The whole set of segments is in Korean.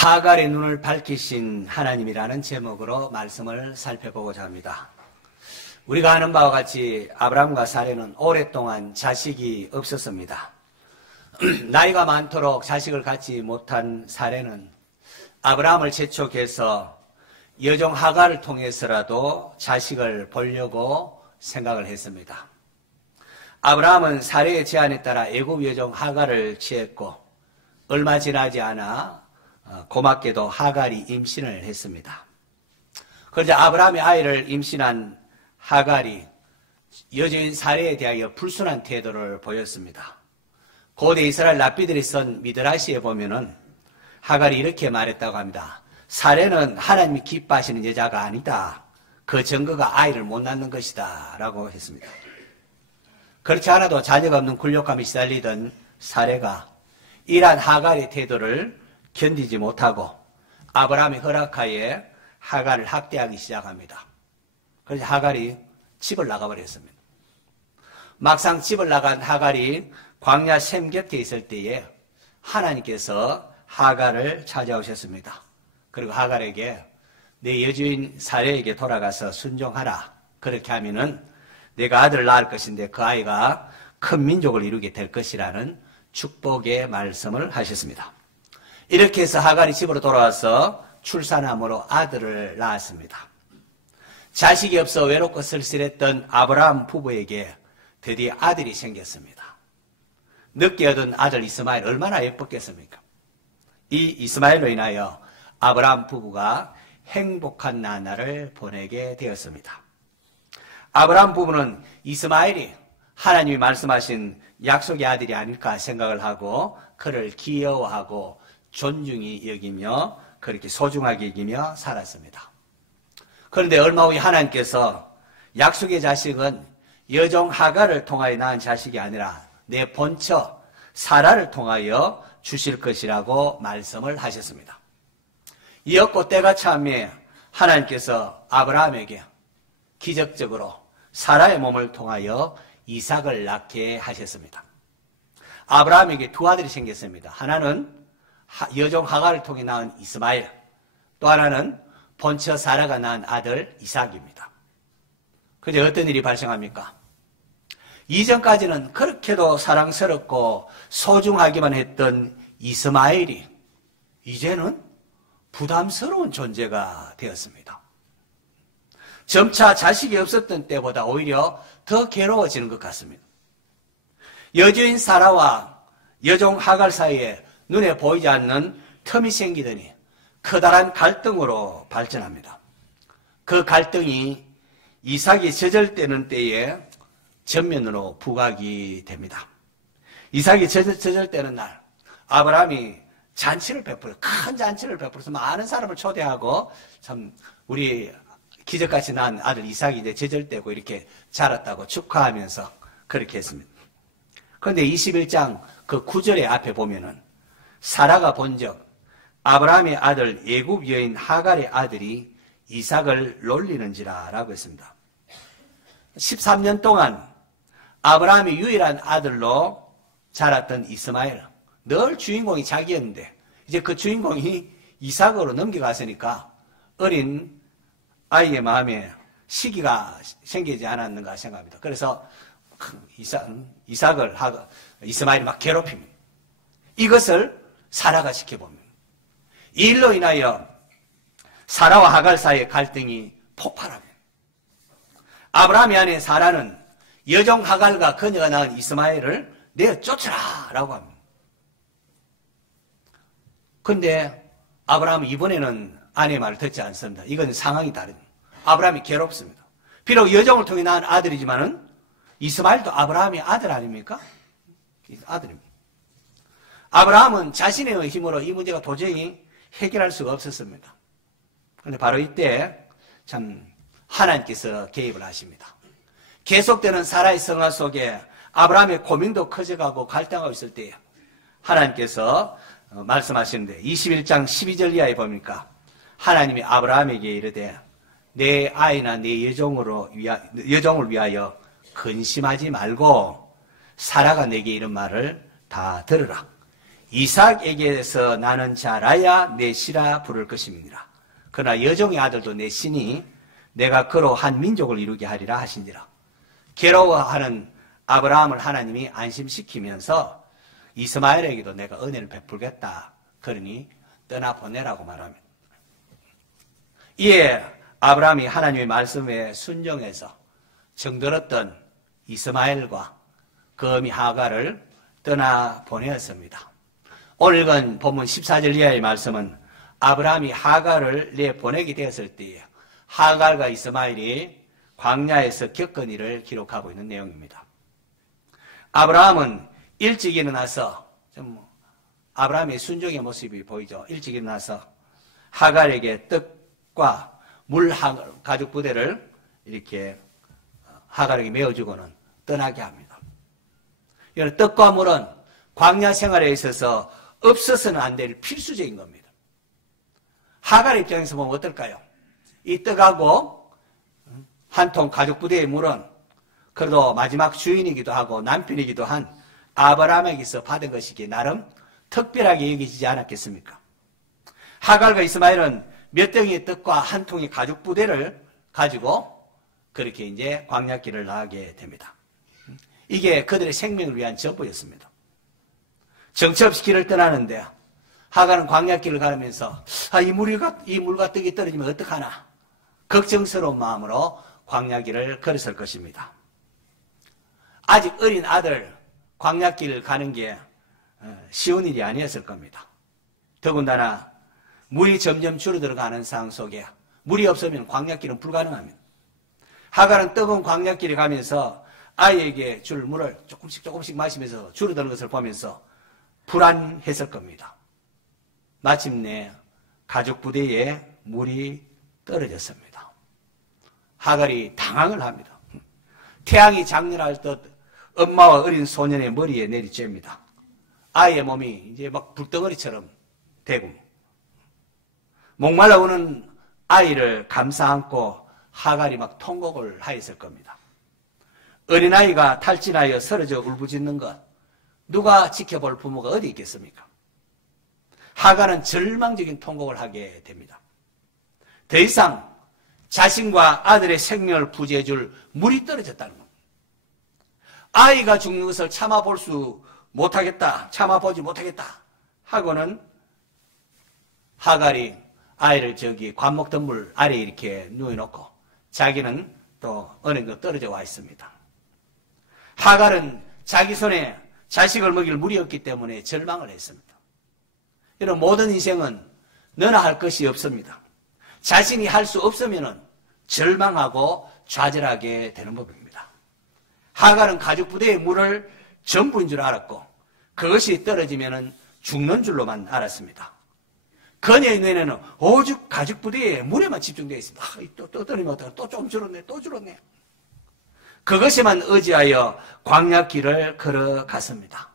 하갈의 눈을 밝히신 하나님이라는 제목으로 말씀을 살펴보고자 합니다. 우리가 아는 바와 같이 아브라함과 사레는 오랫동안 자식이 없었습니다. 나이가 많도록 자식을 갖지 못한 사레는 아브라함을 재촉해서 여종 하갈을 통해서라도 자식을 보려고 생각을 했습니다. 아브라함은 사레의 제안에 따라 애굽 여종 하갈을 취했고 얼마 지나지 않아 고맙게도 하갈이 임신을 했습니다. 그러자 아브라함의 아이를 임신한 하갈이 여주인 사레에 대하여 불순한 태도를 보였습니다. 고대 이스라엘 랍비들이 쓴 미드라시에 보면은 하갈이 이렇게 말했다고 합니다. 사레는 하나님이 기뻐하시는 여자가 아니다. 그 증거가 아이를 못 낳는 것이다 라고 했습니다. 그렇지 않아도 자녀가 없는 굴욕감에 시달리던 사레가 이러한 하갈의 태도를 견디지 못하고 아브라함의 허락하에 하갈을 학대하기 시작합니다. 그래서 하갈이 집을 나가버렸습니다. 막상 집을 나간 하갈이 광야 셈 곁에 있을 때에 하나님께서 하갈을 찾아오셨습니다. 그리고 하갈에게 내 여주인 사레에게 돌아가서 순종하라. 그렇게 하면은 내가 아들을 낳을 것인데 그 아이가 큰 민족을 이루게 될 것이라는 축복의 말씀을 하셨습니다. 이렇게 해서 하갈이 집으로 돌아와서 출산함으로 아들을 낳았습니다. 자식이 없어 외롭고 쓸쓸했던 아브라함 부부에게 드디어 아들이 생겼습니다. 늦게 얻은 아들 이스마엘 얼마나 예뻤겠습니까? 이 이스마엘로 인하여 아브라함 부부가 행복한 나날을 보내게 되었습니다. 아브라함 부부는 이스마엘이 하나님이 말씀하신 약속의 아들이 아닐까 생각을 하고 그를 귀여워하고 존중히 여기며 그렇게 소중하게 여기며 살았습니다. 그런데 얼마 후에 하나님께서 약속의 자식은 여종 하갈을 통하여 낳은 자식이 아니라 내 본처 사라를 통하여 주실 것이라고 말씀을 하셨습니다. 이었고 때가 참에 하나님께서 아브라함에게 기적적으로 사라의 몸을 통하여 이삭을 낳게 하셨습니다. 아브라함에게 두 아들이 생겼습니다. 하나는 여종 하갈을 통해 낳은 이스마엘, 또 하나는 본처 사라가 낳은 아들 이삭입니다. 그런데 어떤 일이 발생합니까? 이전까지는 그렇게도 사랑스럽고 소중하기만 했던 이스마엘이 이제는 부담스러운 존재가 되었습니다. 점차 자식이 없었던 때보다 오히려 더 괴로워지는 것 같습니다. 여주인 사라와 여종 하갈 사이에 눈에 보이지 않는 틈이 생기더니 커다란 갈등으로 발전합니다. 그 갈등이 이삭이 젖을 때에 전면으로 부각이 됩니다. 이삭이 젖을 때는 날 아브라함이 잔치를 베풀어 큰 잔치를 베풀어서 많은 사람을 초대하고 참 우리 기적같이 낳은 아들 이삭이 이제 젖을 때고 이렇게 자랐다고 축하하면서 그렇게 했습니다. 그런데 21장 그 9절의 앞에 보면은 사라가 본적 아브라함의 아들 애굽 여인 하갈의 아들이 이삭을 놀리는지라 라고 했습니다. 13년 동안 아브라함의 유일한 아들로 자랐던 이스마엘, 늘 주인공이 자기였는데 이제 그 주인공이 이삭으로 넘겨갔으니까 어린 아이의 마음에 시기가 생기지 않았는가 생각합니다. 그래서 이스마엘이 막 괴롭힙니다. 이것을 사라가 지켜봅니다. 이 일로 인하여 사라와 하갈 사이의 갈등이 폭발합니다. 아브라함의 아내 사라는 여종 하갈과 그녀가 낳은 이스마엘을 내어 쫓으라 라고 합니다. 그런데 아브라함은 이번에는 아내의 말을 듣지 않습니다. 이건 상황이 다릅니다. 아브라함이 괴롭습니다. 비록 여종을 통해 낳은 아들이지만은 이스마엘도 아브라함의 아들 아닙니까? 아들입니다. 아브라함은 자신의 힘으로 이 문제가 도저히 해결할 수가 없었습니다. 그런데 바로 이때 참 하나님께서 개입을 하십니다. 계속되는 사라의 성화 속에 아브라함의 고민도 커져가고 갈등하고 있을 때 하나님께서 말씀하시는데 21장 12절 이하에 보니까 하나님이 아브라함에게 이르되 내 아이나 내 여종을 위하여 근심하지 말고 사라가 내게 이런 말을 다 들으라. 이삭에게서 나는 자라야 내 시라 부를 것임이니라. 그러나 여종의 아들도 내 신이 내가 그로 한 민족을 이루게 하리라 하시니라. 괴로워하는 아브라함을 하나님이 안심시키면서 이스마엘에게도 내가 은혜를 베풀겠다. 그러니 떠나보내라고 말합니다. 이에 아브라함이 하나님의 말씀에 순종해서 정들었던 이스마엘과 그 어미 하갈을 떠나보내었습니다. 오늘 읽은 본문 14절 이하의 말씀은 아브라함이 하갈을 내보내게 되었을 때에 하갈과 이스마엘이 광야에서 겪은 일을 기록하고 있는 내용입니다. 아브라함은 일찍 일어나서 아브라함의 순종의 모습이 보이죠. 일찍 일어나서 하갈에게 떡과 물 가죽 부대를 이렇게 하갈에게 메어주고는 떠나게 합니다. 이런 떡과 물은 광야 생활에 있어서 없어서는 안 될 필수적인 겁니다. 하갈 입장에서 보면 어떨까요? 이 떡하고 한 통 가죽 부대의 물은 그래도 마지막 주인이기도 하고 남편이기도 한 아브라함에게서 받은 것이기에 나름 특별하게 여기지지 않았겠습니까? 하갈과 이스마엘은 몇 덩이의 떡과 한 통의 가죽 부대를 가지고 그렇게 이제 광야길을 나가게 됩니다. 이게 그들의 생명을 위한 전부였습니다. 정처 없이 길을 떠나는데 하갈은 광야길을 가면서 이 물과 떡이 떨어지면 어떡하나 걱정스러운 마음으로 광야길을 걸었을 것입니다. 아직 어린 아들 광야길을 가는 게 쉬운 일이 아니었을 겁니다. 더군다나 물이 점점 줄어들어가는 상황 속에 물이 없으면 광야길은 불가능합니다. 하갈은 뜨거운 광야길에 가면서 아이에게 줄 물을 조금씩 마시면서 줄어드는 것을 보면서 불안했을 겁니다. 마침내 가죽 부대에 물이 떨어졌습니다. 하갈이 당황을 합니다. 태양이 장렬할 듯 엄마와 어린 소년의 머리에 내리쬐입니다. 아이의 몸이 이제 막 불덩어리처럼 되고 목말라 오는 아이를 감싸 안고 하갈이 막 통곡을 하였을 겁니다. 어린아이가 탈진하여 쓰러져 울부짖는 것 누가 지켜볼 부모가 어디 있겠습니까? 하갈은 절망적인 통곡을 하게 됩니다. 더 이상 자신과 아들의 생명을 부지해 줄 물이 떨어졌다는 겁니다. 아이가 죽는 것을 참아보지 못하겠다 하고는 하갈이 아이를 저기 관목덤불 아래에 이렇게 누워놓고 자기는 또 어느 것 떨어져 와 있습니다. 하갈은 자기 손에 자식을 먹일 물이 없기 때문에 절망을 했습니다. 이런 모든 인생은 너나 할 것이 없습니다. 자신이 할 수 없으면 절망하고 좌절하게 되는 법입니다. 하갈은 가죽 부대의 물을 전부인 줄 알았고 그것이 떨어지면 죽는 줄로만 알았습니다. 그녀의 눈에는 오직 가죽 부대의 물에만 집중되어 있습니다. 또 떨어지면 어떡하나, 또 좀 줄었네, 또 줄었네. 그것에만 의지하여 광야길을 걸어갔습니다.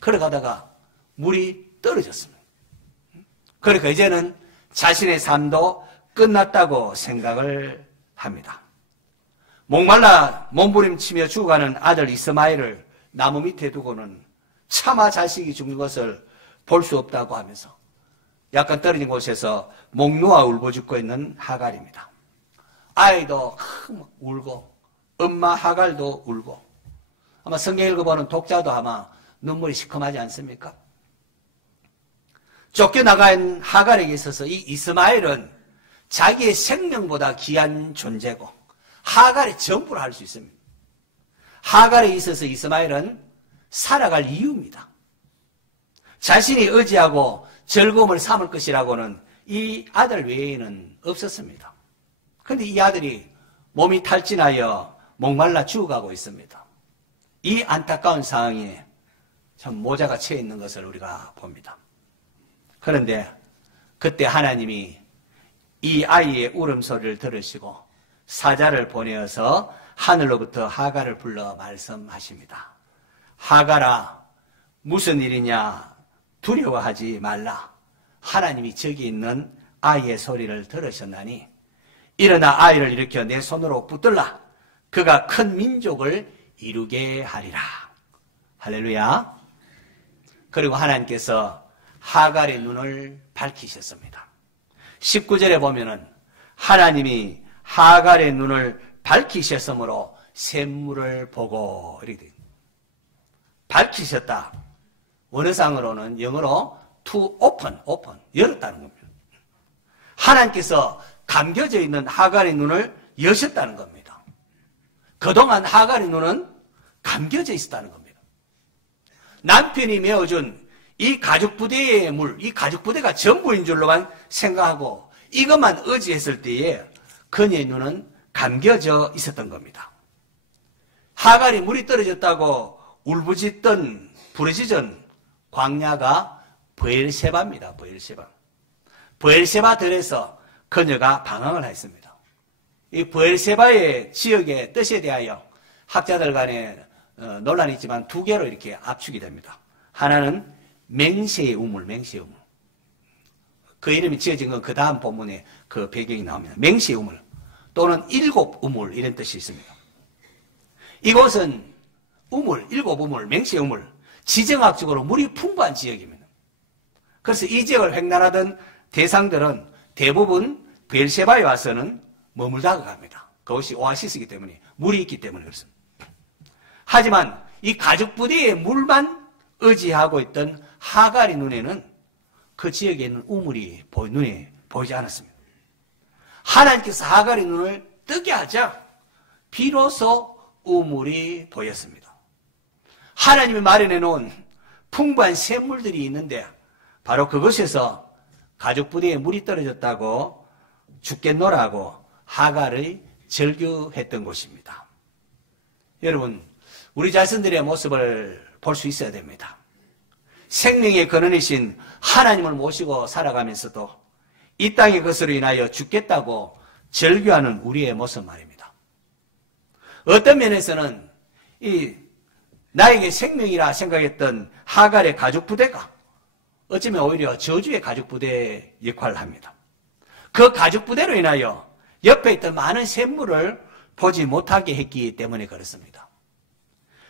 걸어가다가 물이 떨어졌습니다. 그러니까 이제는 자신의 삶도 끝났다고 생각을 합니다. 목말라 몸부림치며 죽어가는 아들 이스마엘을 나무 밑에 두고는 차마 자식이 죽는 것을 볼 수 없다고 하면서 약간 떨어진 곳에서 목 놓아 울부짖고 있는 하갈입니다. 아이도 울고 엄마 하갈도 울고 아마 성경 읽어보는 독자도 아마 눈물이 시큼하지 않습니까? 쫓겨나간 하갈에게 있어서 이 이스마엘은 자기의 생명보다 귀한 존재고 하갈의 전부를 할 수 있습니다. 하갈에 있어서 이스마엘은 살아갈 이유입니다. 자신이 의지하고 즐거움을 삼을 것이라고는 이 아들 외에는 없었습니다. 그런데 이 아들이 몸이 탈진하여 목말라 죽어가고 있습니다. 이 안타까운 상황에 참 모자가 채 있는 것을 우리가 봅니다. 그런데 그때 하나님이 이 아이의 울음소리를 들으시고 사자를 보내어서 하늘로부터 하갈을 불러 말씀하십니다. 하갈아, 무슨 일이냐? 두려워하지 말라. 하나님이 저기 있는 아이의 소리를 들으셨나니 일어나 아이를 일으켜 내 손으로 붙들라. 그가 큰 민족을 이루게 하리라. 할렐루야. 그리고 하나님께서 하갈의 눈을 밝히셨습니다. 19절에 보면은 하나님이 하갈의 눈을 밝히셨으므로 샘물을 보고 이렇게 됩니다. 밝히셨다. 원어상으로는 영어로 to open, 열었다는 겁니다. 하나님께서 감겨져 있는 하갈의 눈을 여셨다는 겁니다. 그동안 하갈의 눈은 감겨져 있었다는 겁니다. 남편이 메어준 이 가죽부대의 물, 이 가죽부대가 전부인 줄로만 생각하고 이것만 의지했을 때에 그녀의 눈은 감겨져 있었던 겁니다. 하갈이 물이 떨어졌다고 울부짖던 부르짖은 광야가 브엘세바입니다. 브엘세바 들에서 그녀가 방황을 했습니다. 이 브엘세바의 지역의 뜻에 대하여 학자들 간에 논란이 있지만 두 개로 이렇게 압축이 됩니다. 하나는 맹세의 우물. 그 이름이 지어진 건 그 다음 본문에 그 배경이 나옵니다. 맹세의 우물 또는 일곱 우물 이런 뜻이 있습니다. 이곳은 일곱 우물, 맹세의 우물, 지정학적으로 물이 풍부한 지역입니다. 그래서 이 지역을 횡단하던 대상들은 대부분 브엘세바에 와서는 머물다가 갑니다. 그것이 오아시스이기 때문에 물이 있기 때문에 그렇습니다. 하지만 이 가죽부대의 물만 의지하고 있던 하갈의 눈에는 그 지역에 있는 우물이 눈에 보이지 않았습니다. 하나님께서 하갈의 눈을 뜨게 하자 비로소 우물이 보였습니다. 하나님이 마련해 놓은 풍부한 샘물들이 있는데 바로 그것에서 가죽부대에 물이 떨어졌다고 죽겠노라고 하갈을 절규했던 곳입니다. 여러분, 우리 자신들의 모습을 볼 수 있어야 됩니다. 생명의 근원이신 하나님을 모시고 살아가면서도 이 땅의 것으로 인하여 죽겠다고 절규하는 우리의 모습 말입니다. 어떤 면에서는 나에게 생명이라 생각했던 하갈의 가죽부대가 어쩌면 오히려 저주의 가죽부대 역할을 합니다. 그 가죽부대로 인하여 옆에 있던 많은 샘물을 보지 못하게 했기 때문에 그렇습니다.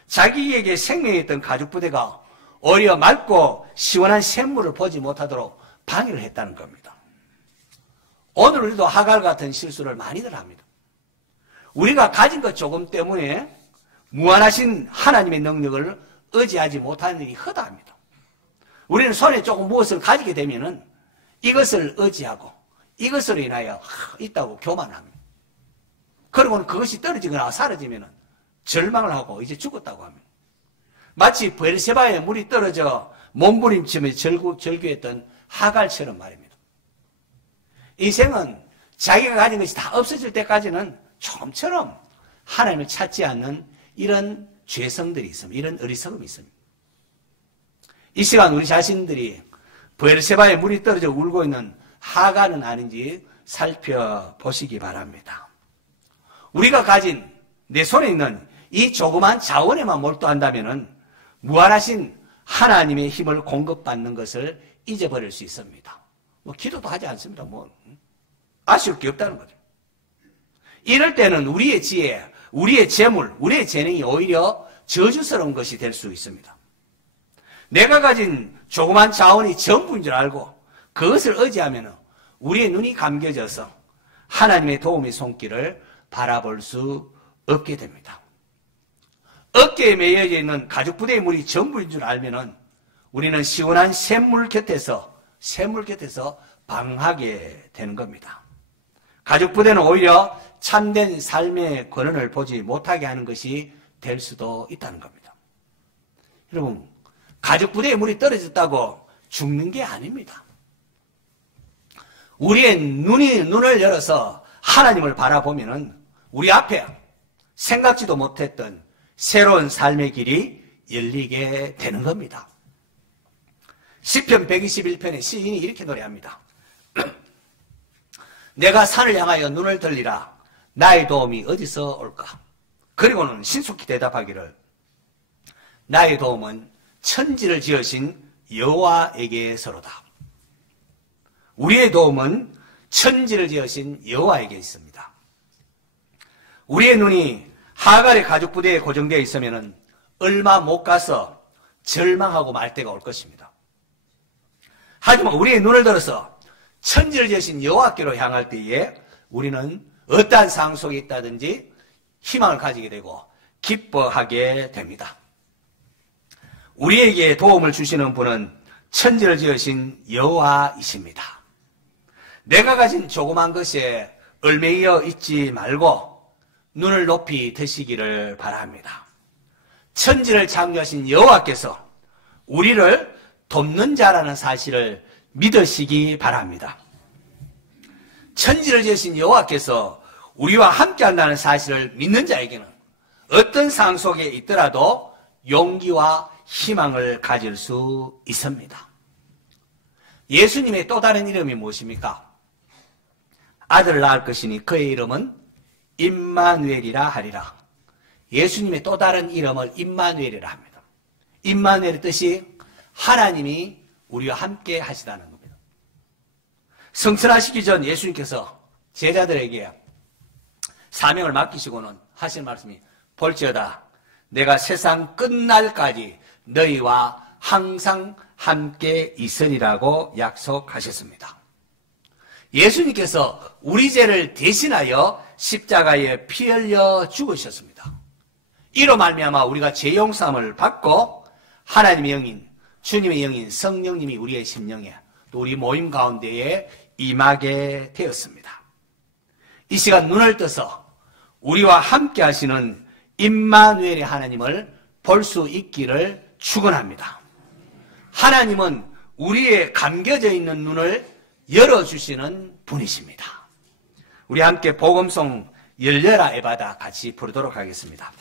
자기에게 생명이 있던 가죽부대가 오히려 맑고 시원한 샘물을 보지 못하도록 방해를 했다는 겁니다. 오늘 우리도 하갈 같은 실수를 많이들 합니다. 우리가 가진 것 조금 때문에 무한하신 하나님의 능력을 의지하지 못하는 일이 허다합니다. 우리는 손에 조금 무엇을 가지게 되면은 이것을 의지하고 이것으로 인하여 있다고 교만합니다. 그리고는 그것이 떨어지거나 사라지면은 절망을 하고 이제 죽었다고 합니다. 마치 브엘세바에 물이 떨어져 몸부림치며 절규했던 하갈처럼 말입니다. 인생은 자기가 가진 것이 다 없어질 때까지는 좀처럼 하나님을 찾지 않는 이런 죄성들이 있습니다. 이런 어리석음이 있습니다. 이 시간 우리 자신들이 브엘세바에 물이 떨어져 울고 있는 하갈은 아닌지 살펴보시기 바랍니다. 우리가 가진 내 손에 있는 이 조그만 자원에만 몰두한다면은 무한하신 하나님의 힘을 공급받는 것을 잊어버릴 수 있습니다. 기도도 하지 않습니다. 아쉬울 게 없다는 거죠. 이럴 때는 우리의 지혜, 우리의 재물, 우리의 재능이 오히려 저주스러운 것이 될 수 있습니다. 내가 가진 조그만 자원이 전부인 줄 알고 그것을 의지하면 우리의 눈이 감겨져서 하나님의 도움의 손길을 바라볼 수 없게 됩니다. 어깨에 매여져 있는 가죽부대의 물이 전부인 줄 알면은 우리는 시원한 샘물 곁에서 방황하게 되는 겁니다. 가죽부대는 오히려 참된 삶의 권한을 보지 못하게 하는 것이 될 수도 있다는 겁니다. 여러분, 가죽부대에 물이 떨어졌다고 죽는 게 아닙니다. 우리의 눈을 열어서 하나님을 바라보면은 우리 앞에 생각지도 못했던 새로운 삶의 길이 열리게 되는 겁니다. 시편 121편에 시인이 이렇게 노래합니다. 내가 산을 향하여 눈을 들리라. 나의 도움이 어디서 올까? 그리고는 신속히 대답하기를 나의 도움은 천지를 지으신 여호와에게서로다. 우리의 도움은 천지를 지으신 여호와에게 있습니다. 우리의 눈이 하갈의 가죽부대에 고정되어 있으면 얼마 못 가서 절망하고 말 때가 올 것입니다. 하지만 우리의 눈을 들어서 천지를 지으신 여호와께로 향할 때에 우리는 어떠한 상황 속에 있다든지 희망을 가지게 되고 기뻐하게 됩니다. 우리에게 도움을 주시는 분은 천지를 지으신 여호와이십니다. 내가 가진 조그만 것에 얽매여 있지 말고 눈을 높이 드시기를 바랍니다. 천지를 창조하신 여호와께서 우리를 돕는 자라는 사실을 믿으시기 바랍니다. 천지를 지으신 여호와께서 우리와 함께한다는 사실을 믿는 자에게는 어떤 상황 속에 있더라도 용기와 희망을 가질 수 있습니다. 예수님의 또 다른 이름이 무엇입니까? 아들을 낳을 것이니 그의 이름은 임마누엘이라 하리라. 예수님의 또 다른 이름을 임마누엘이라 합니다. 임마누엘의 뜻이 하나님이 우리와 함께 하시다는 겁니다. 성천하시기 전 예수님께서 제자들에게 사명을 맡기시고는 하신 말씀이 볼지어다 내가 세상 끝날까지 너희와 항상 함께 있으리라고 약속하셨습니다. 예수님께서 우리 죄를 대신하여 십자가에 피 흘려 죽으셨습니다. 이로 말미암아 우리가 죄 용서함을 받고 하나님의 영인, 주님의 영인 성령님이 우리의 심령에 또 우리 모임 가운데에 임하게 되었습니다. 이 시간 눈을 떠서 우리와 함께 하시는 임마누엘의 하나님을 볼 수 있기를 축원합니다. 하나님은 우리의 감겨져 있는 눈을 열어주시는 분이십니다. 우리 함께 복음송 열려라 에바다 같이 부르도록 하겠습니다.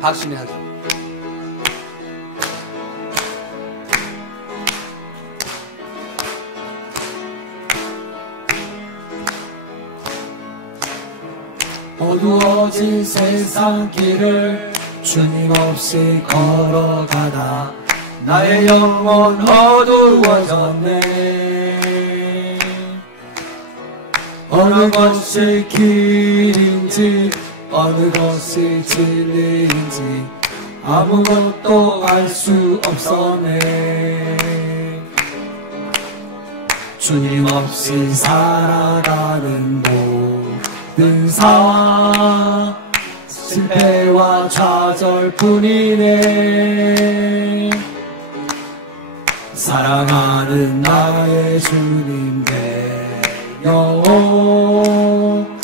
박수님 하세요. 어두워진 세상 길을 주님 없이 걸어가다 나의 영혼 어두워졌네. 어느 것이 길인지 어느 것이 진리인지 아무것도 알 수 없었네. 주님 없이 살아가는 모든 상황 실패와 좌절뿐이네. 사랑하는 나의 주님 내 영혼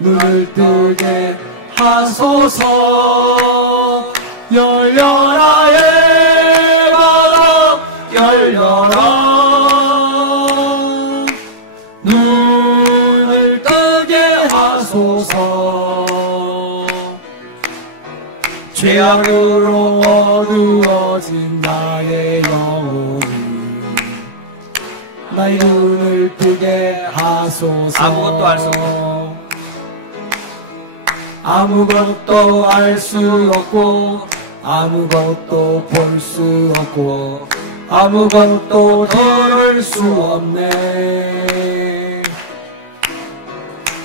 눈을 뜨게 하소서. 열려라 예바다 열려라. 눈을 뜨게 하소서. 죄악으로 어두워진 나의 영혼이 나의 눈을 뜨게 하소서. 아무것도 알 수 없고 아무것도 알 수 없고 아무것도 볼 수 없고 아무것도 들을 수 없네.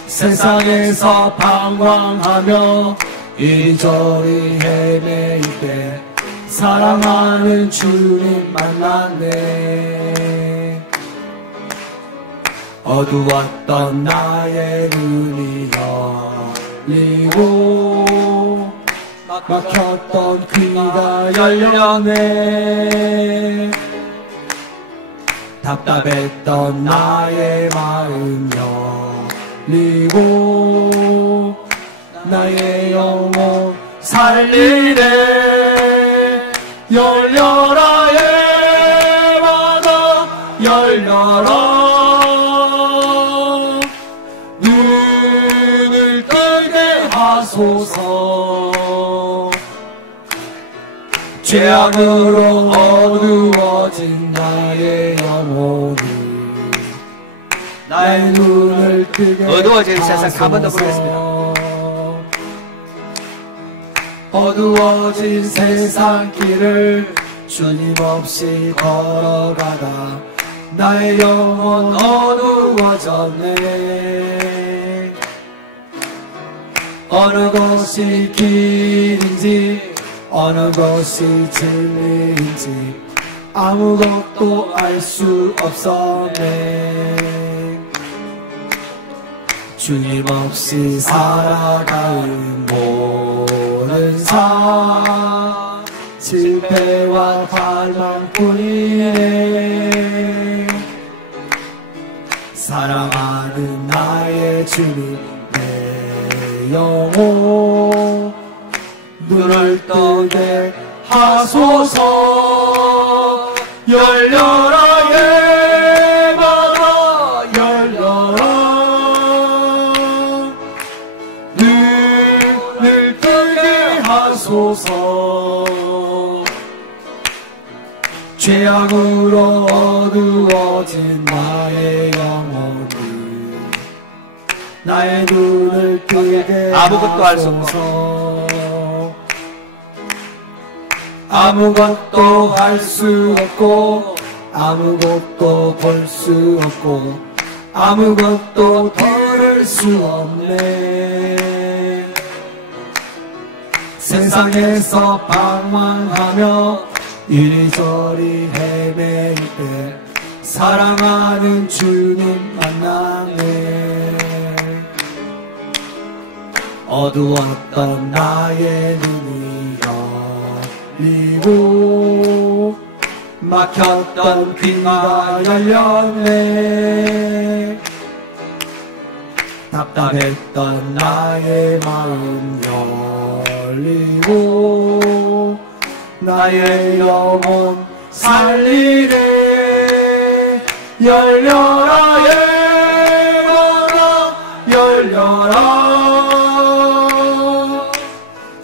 세상에서 방황하며 이리저리 헤매일 때 사랑하는 주님 만났네. 어두웠던 나의 눈이 열리고 막혔던 귀가 열렸네. 답답했던 나의 마음 열리고 나의 영혼 살리네. 열려라 예바다 열려라. 눈을 뜨게 하소서. 죄악으로 어두워진 나의 영혼이 나의 눈을 뜨게 어두워진 세상 한 번 더 부르겠습니다. 어두워진 세상 길을 주님 없이 걸어가다 나의 영혼 어두워졌네. 어느 것이 길인지 어느 것이 진리인지 아무것도 알 수 없었네. 주님 없이 살아가는 모든 삶 실패와 발망뿐이네. 사랑하는 나의 주님 내 영혼 눈을 뜨게 하소서. 열려라 예마다 열려라. 눈을 뜨게 하소서. 죄악으로 어두워진 나의 영혼을 나의 눈을 뜨게 아무것도 알 수 하소서. 아무것도 할 수 없고 아무것도 볼 수 없고 아무것도 들을 수 없네. 세상에서 방황하며 이리저리 헤매일 때 사랑하는 주님 만나네. 어두웠던 나의 눈이 열리고 막혔던 귀가 열렸네. 답답했던 나의 마음 열리고 나의 영혼 살리네. 열려라 예마다 열려라.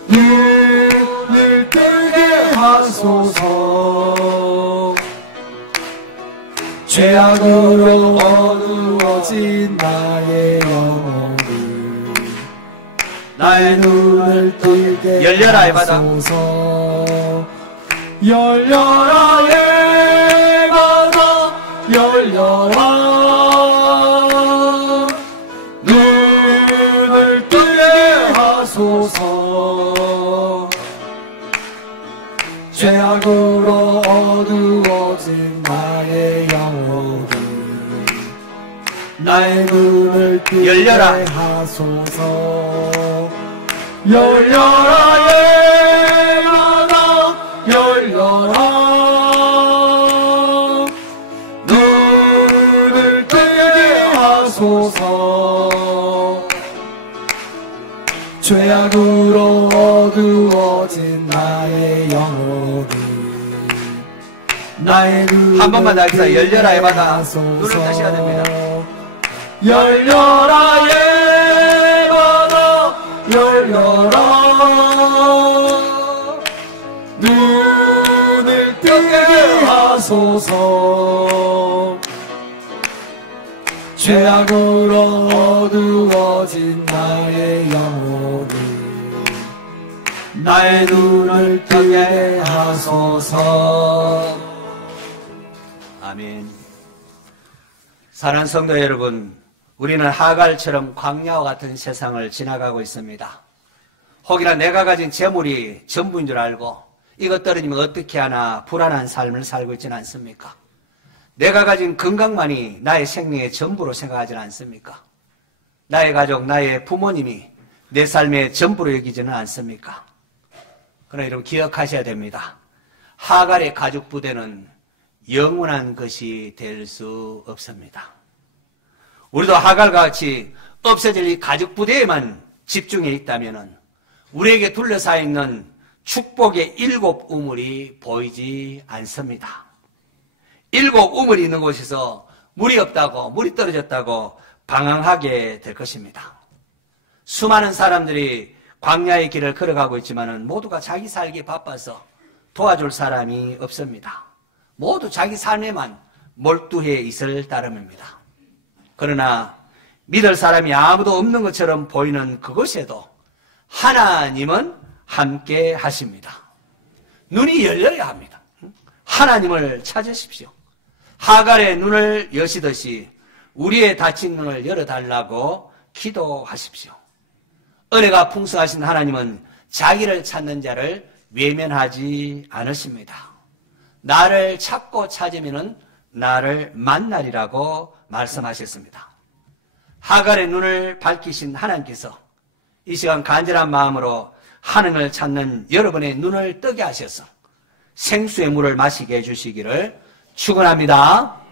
눈을 뜨게 하소서. 죄악으로 어두워진 나의 영혼을 나의 눈을 뜨게 열려라 예마다. 하소서. 열려라 예마다 열려라. 눈을 뜨게 하소서. 죄악으로 어두워진 나의 영혼을 나의 눈을 뜨게 열려라. 하소서. 열려라 예마다 열려라. 눈을 뜨게 하소서. 죄악으로 어두워진 나의 영혼을 나의 눈을 한 번만 더 합시다. 열려라 뜨게 예마다. 하소서. 눈을 뜨셔야 됩니다. 열려라 예마다 열려라. 눈을 뜨게 하소서. 죄악으로 어두워진 나의 영혼을 나의 눈을 뜨게 하소서. 아멘. 사랑하는 성도 여러분, 우리는 하갈처럼 광야와 같은 세상을 지나가고 있습니다. 혹이나 내가 가진 재물이 전부인 줄 알고 이것 떨어지면 어떻게 하나 불안한 삶을 살고 있지는 않습니까? 내가 가진 건강만이 나의 생명의 전부로 생각하지는 않습니까? 나의 가족, 나의 부모님이 내 삶의 전부로 여기지는 않습니까? 그러나 여러분 기억하셔야 됩니다. 하갈의 가죽 부대는 영원한 것이 될 수 없습니다. 우리도 하갈과 같이 없어질 이 가죽 부대에만 집중해 있다면 우리에게 둘러싸여 있는 축복의 7 우물이 보이지 않습니다. 7 우물이 있는 곳에서 물이 없다고, 물이 떨어졌다고 방황하게 될 것입니다. 수많은 사람들이 광야의 길을 걸어가고 있지만 모두가 자기 살기에 바빠서 도와줄 사람이 없습니다. 모두 자기 삶에만 몰두해 있을 따름입니다. 그러나 믿을 사람이 아무도 없는 것처럼 보이는 그곳에도 하나님은 함께 하십니다. 눈이 열려야 합니다. 하나님을 찾으십시오. 하갈의 눈을 여시듯이 우리의 닫힌 눈을 열어달라고 기도하십시오. 은혜가 풍성하신 하나님은 자기를 찾는 자를 외면하지 않으십니다. 나를 찾고 찾으면 나를 만나리라고 말씀하셨습니다. 하갈의 눈을 밝히신 하나님께서 이 시간 간절한 마음으로 하나님을 찾는 여러분의 눈을 뜨게 하셔서 생수의 물을 마시게 해주시기를 축원합니다.